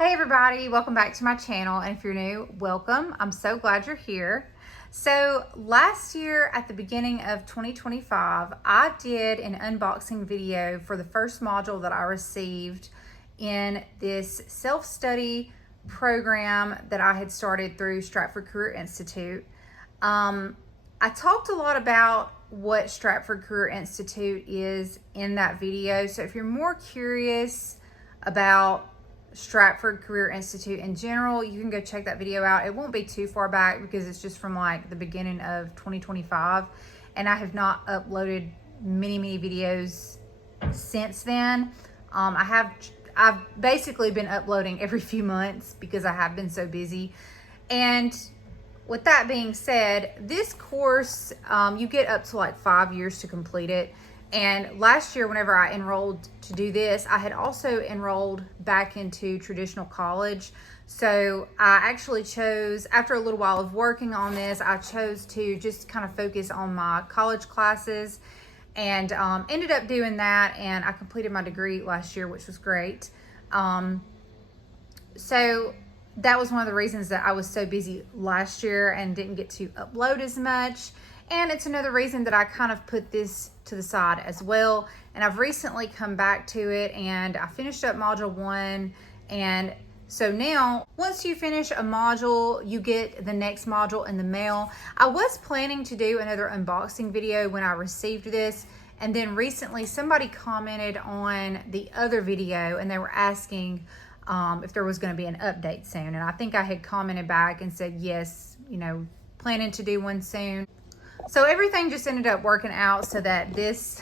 Hey everybody, welcome back to my channel, and if you're new, welcome. I'm so glad you're here. So last year at the beginning of 2025, I did an unboxing video for the first module that I received in this self-study program that I had started through Stratford Career Institute. I talked a lot about what Stratford Career Institute is in that video. So if you're more curious about Stratford Career Institute in general, you can go check that video out. It won't be too far back because it's just from like the beginning of 2025, and I have not uploaded many videos since then. I've basically been uploading every few months because I have been so busy. And with that being said, this course, you get up to like 5 years to complete it. And last year, whenever I enrolled to do this, I had also enrolled back into traditional college. So I actually chose, after a little while of working on this, I chose to just kind of focus on my college classes, and ended up doing that. And I completed my degree last year, which was great. So that was one of the reasons that I was so busy last year and didn't get to upload as much. And it's another reason that I kind of put this to the side as well. And I've recently come back to it, and I finished up module 1. And so now, once you finish a module, you get the next module in the mail. I was planning to do another unboxing video when I received this. And then recently somebody commented on the other video, and they were asking if there was going to be an update soon. And I think I had commented back and said, yes, planning to do one soon. So everything just ended up working out so that this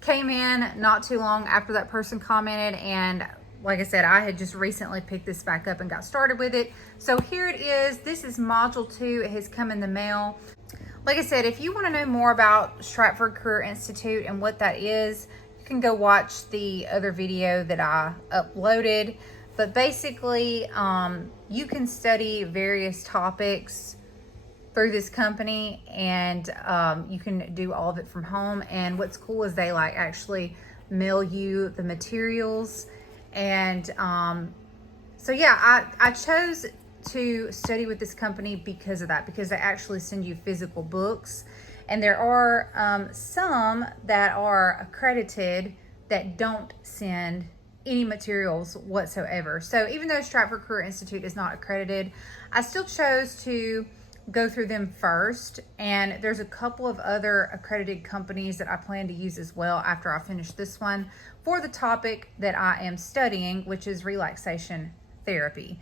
came in not too long after that person commented. And like I said, I had just recently picked this back up and got started with it. So here it is. This is module 2. It has come in the mail. Like I said, if you want to know more about Stratford Career Institute and what that is, you can go watch the other video that I uploaded. But basically, you can study various topics through this company, and you can do all of it from home. And what's cool is they actually mail you the materials. And so yeah, I chose to study with this company because of that, because they actually send you physical books. And there are some that are accredited that don't send any materials whatsoever. So even though Stratford Career Institute is not accredited, I still chose to go through them first. And there's a couple of other accredited companies that I plan to use as well after I finish this one for the topic that I am studying, which is relaxation therapy.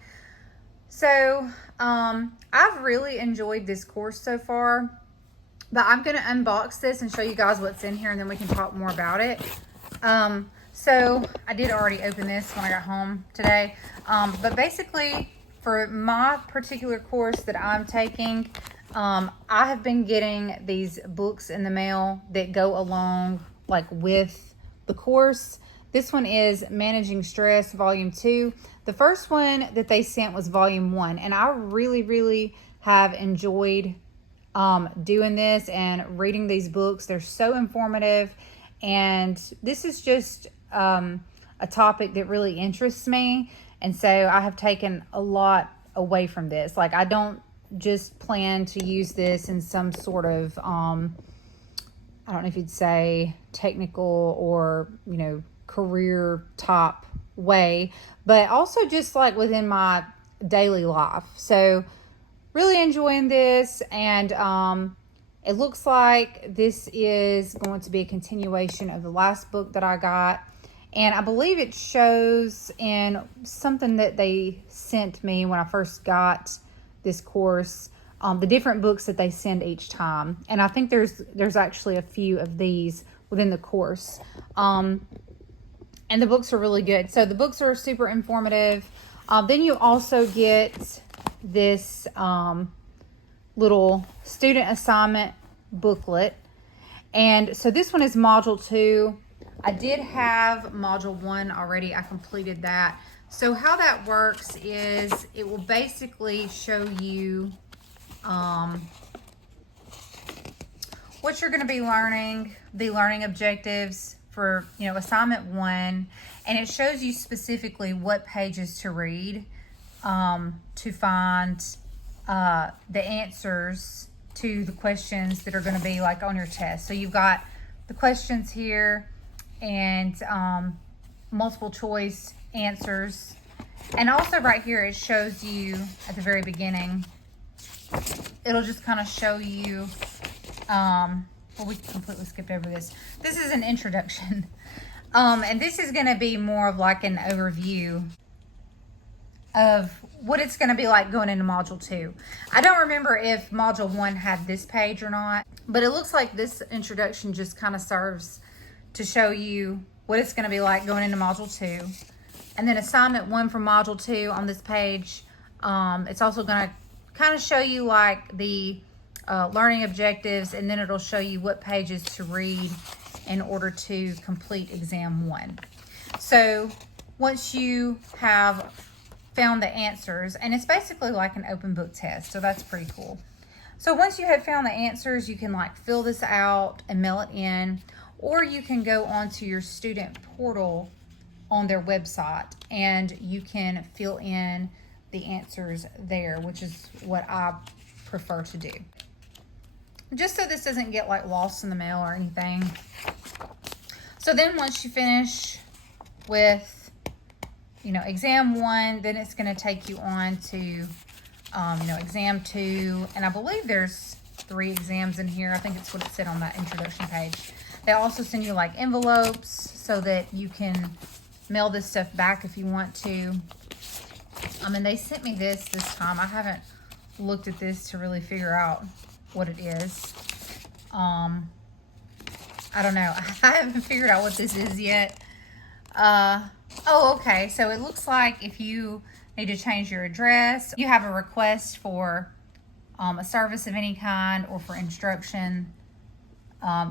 So I've really enjoyed this course so far, but I'm going to unbox this and show you guys what's in here, and then we can talk more about it. So I did already open this when I got home today, but basically, for my particular course that I'm taking, I have been getting these books in the mail that go along with the course. This one is Managing Stress, Volume 2. The first one that they sent was Volume 1, and I really have enjoyed doing this and reading these books. They're so informative, and this is just a topic that really interests me. And so I have taken a lot away from this. I don't just plan to use this in some sort of, I don't know if you'd say technical or, career top way, but also just within my daily life. So really enjoying this. And it looks like this is going to be a continuation of the last book that I got. And I believe it shows in something that they sent me when I first got this course, the different books that they send each time. And I think there's actually a few of these within the course. And the books are really good. So the books are super informative. Then you also get this little student assignment booklet. And so this one is module 2. I did have module 1 already. I completed that. So how that works is it will basically show you what you're going to be learning, the learning objectives for, assignment 1, and it shows you specifically what pages to read to find the answers to the questions that are going to be like on your test. So you've got the questions here and multiple choice answers. And also right here, it shows you at the very beginning, it'll just kind of show you, well, we completely skipped over this. This is an introduction. And this is going to be more of like an overview of what it's going to be like going into Module 2. I don't remember if Module 1 had this page or not, but it looks like this introduction just kind of serves to show you what it's going to be like going into Module 2. And then assignment 1 from Module 2 on this page, it's also going to kind of show you like the learning objectives, and then it'll show you what pages to read in order to complete exam 1. So once you have found the answers, and it's basically like an open book test, so that's pretty cool. So once you have found the answers, you can like fill this out and mail it in, or you can go onto your student portal on their website and you can fill in the answers there, which is what I prefer to do, just so this doesn't get like lost in the mail or anything. So then once you finish with exam 1, then it's going to take you on to exam 2, and I believe there's 3 exams in here. I think it's what it said on that introduction page. They also send you like envelopes so that you can mail this stuff back if you want to. And they sent me this time. I haven't looked at this to really figure out what it is. I don't know. I haven't figured out what this is yet. Oh, okay. So it looks like if you need to change your address, you have a request for a service of any kind or for instruction,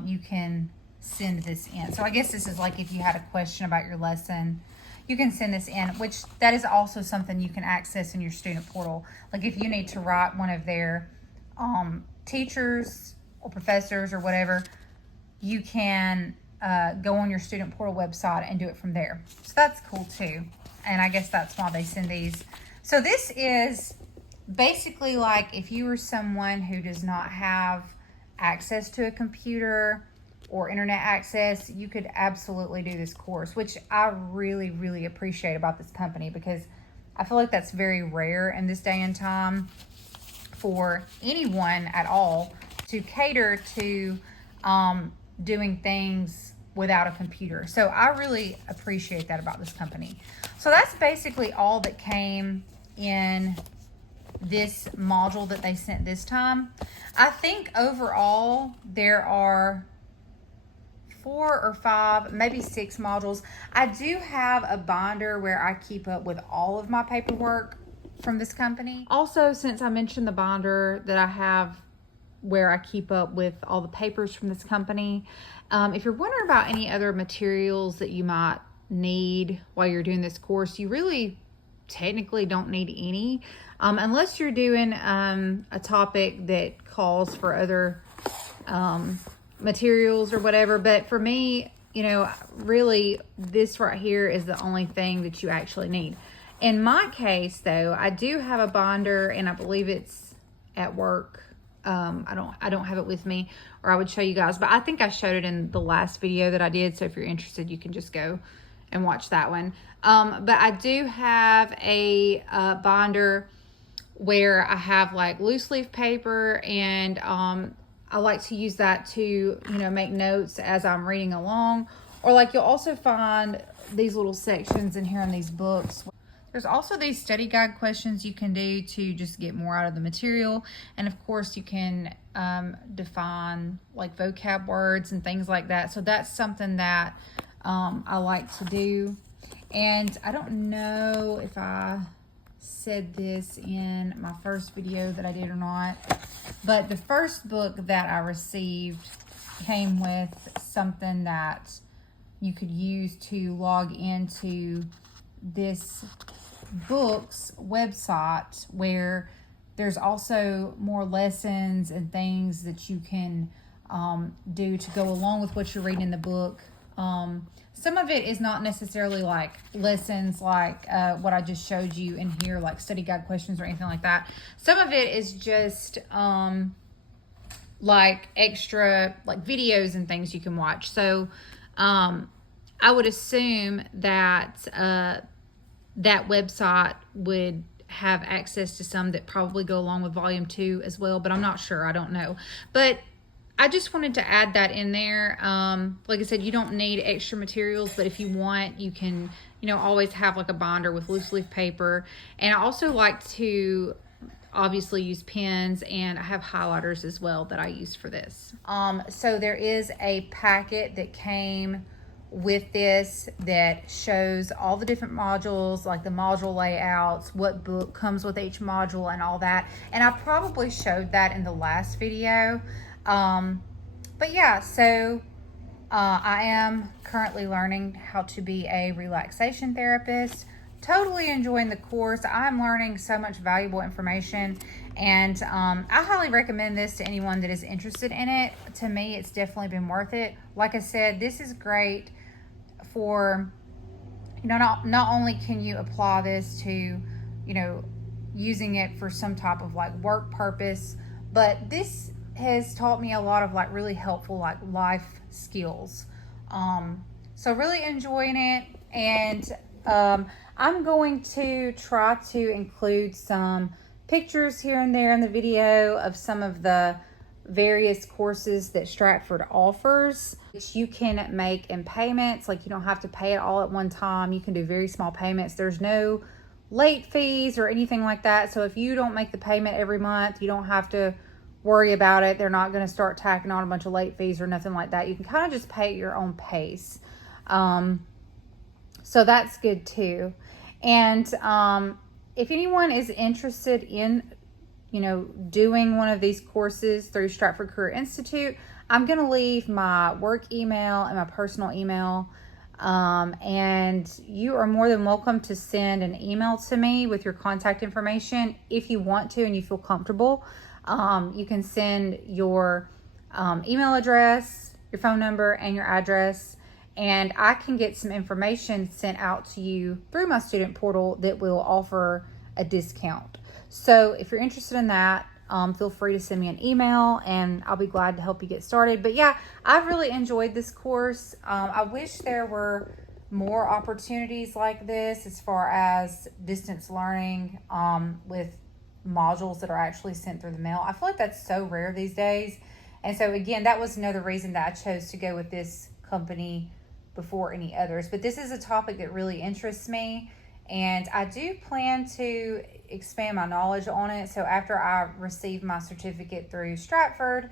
you can send this in. So I guess this is like if you had a question about your lesson, you can send this in, which that is also something you can access in your student portal. Like if you need to write one of their teachers or professors or whatever, you can go on your student portal website and do it from there. So that's cool too. And I guess that's why they send these. So this is basically like if you were someone who does not have access to a computer or internet access, you could absolutely do this course, which I really, really appreciate about this company, because I feel like that's very rare in this day and time for anyone at all to cater to doing things without a computer. So I really appreciate that about this company. So that's basically all that came in this module that they sent this time. I think overall there are 4 or 5, maybe 6 modules. I do have a binder where I keep up with all of my paperwork from this company. Also, since I mentioned the binder that I have where I keep up with all the papers from this company, if you're wondering about any other materials that you might need while you're doing this course, you really technically don't need any, unless you're doing a topic that calls for other materials or whatever. But for me, really this right here is the only thing that you actually need. In my case though, I do have a binder, and I believe it's at work. I don't have it with me, or I would show you guys, but I think I showed it in the last video that I did. So if you're interested, you can just go and watch that one. But I do have a binder where I have like loose leaf paper, and I like to use that to, make notes as I'm reading along. Or like you'll also find these little sections in here in these books. There's also these study guide questions you can do to just get more out of the material. And of course you can define like vocab words and things like that. So that's something that I like to do. And I don't know if I said this in my first video that I did or not, but the first book that I received came with something that you could use to log into this book's website, where there's also more lessons and things that you can do to go along with what you're reading in the book. Some of it is not necessarily like lessons like what I just showed you in here, like study guide questions or anything like that. Some of it is just like extra like videos and things you can watch. So I would assume that that website would have access to some that probably go along with volume 2 as well, but I'm not sure. I don't know. But I just wanted to add that in there. Like I said, you don't need extra materials, but if you want, you can, always have like a binder with loose leaf paper. And I also like to obviously use pens, and I have highlighters as well that I use for this. So there is a packet that came with this that shows all the different modules, like the module layouts, what book comes with each module and all that. And I probably showed that in the last video. But yeah, so I am currently learning how to be a relaxation therapist. Totally enjoying the course. I'm learning so much valuable information, and I highly recommend this to anyone that is interested in it. To me, it's definitely been worth it. Like I said, this is great for, not only can you apply this to, using it for some type of like work purpose, but this has taught me a lot of like really helpful like life skills. So really enjoying it, and I'm going to try to include some pictures here and there in the video of some of the various courses that Stratford offers, which you can make in payments. Like, you don't have to pay it all at one time. You can do very small payments. There's no late fees or anything like that. So if you don't make the payment every month, you don't have to worry about it. They're not going to start tacking on a bunch of late fees or nothing like that. You can kind of just pay at your own pace. So that's good too. And if anyone is interested in doing one of these courses through Stratford Career Institute, I'm going to leave my work email and my personal email. And you are more than welcome to send an email to me with your contact information if you want to and you feel comfortable. You can send your email address, your phone number, and your address, and I can get some information sent out to you through my student portal that will offer a discount. So if you're interested in that, feel free to send me an email and I'll be glad to help you get started. But yeah, I've really enjoyed this course. I wish there were more opportunities like this as far as distance learning with modules that are actually sent through the mail. I feel like that's so rare these days. And so again, that was another reason that I chose to go with this company before any others. But this is a topic that really interests me, and I do plan to expand my knowledge on it. So after I receive my certificate through Stratford,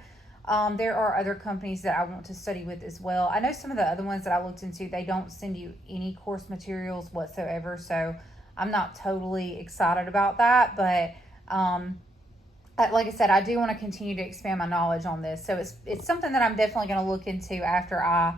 there are other companies that I want to study with as well. I know some of the other ones that I looked into, they don't send you any course materials whatsoever. So I'm not totally excited about that. But like I said, I do want to continue to expand my knowledge on this. So it's something that I'm definitely going to look into after I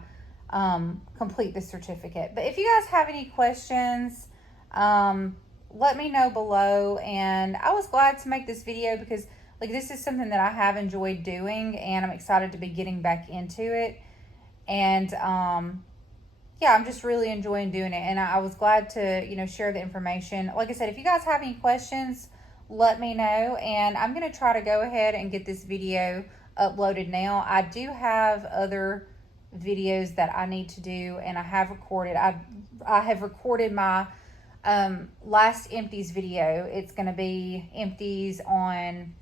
complete the certificate. But if you guys have any questions, let me know below. And I was glad to make this video because like this is something that I have enjoyed doing, and I'm excited to be getting back into it. And yeah, I'm just really enjoying doing it, and I was glad to share the information. Like I said, if you guys have any questions, let me know, and I'm going to try to go ahead and get this video uploaded now. I do have other videos that I need to do, and I have recorded. I have recorded my last empties video. It's going to be empties on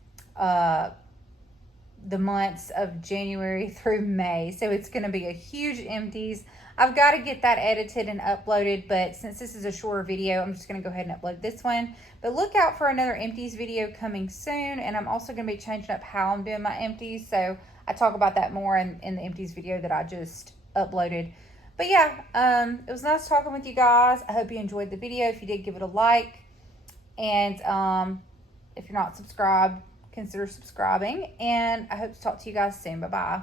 the months of January through May, so it's going to be a huge empties. I've got to get that edited and uploaded, but since this is a shorter video, I'm just going to go ahead and upload this one. But look out for another empties video coming soon, and I'm also going to be changing up how I'm doing my empties, so I talk about that more in the empties video that I just uploaded. But yeah, it was nice talking with you guys. I hope you enjoyed the video. If you did, give it a like, and if you're not subscribed, consider subscribing, and I hope to talk to you guys soon. Bye-bye.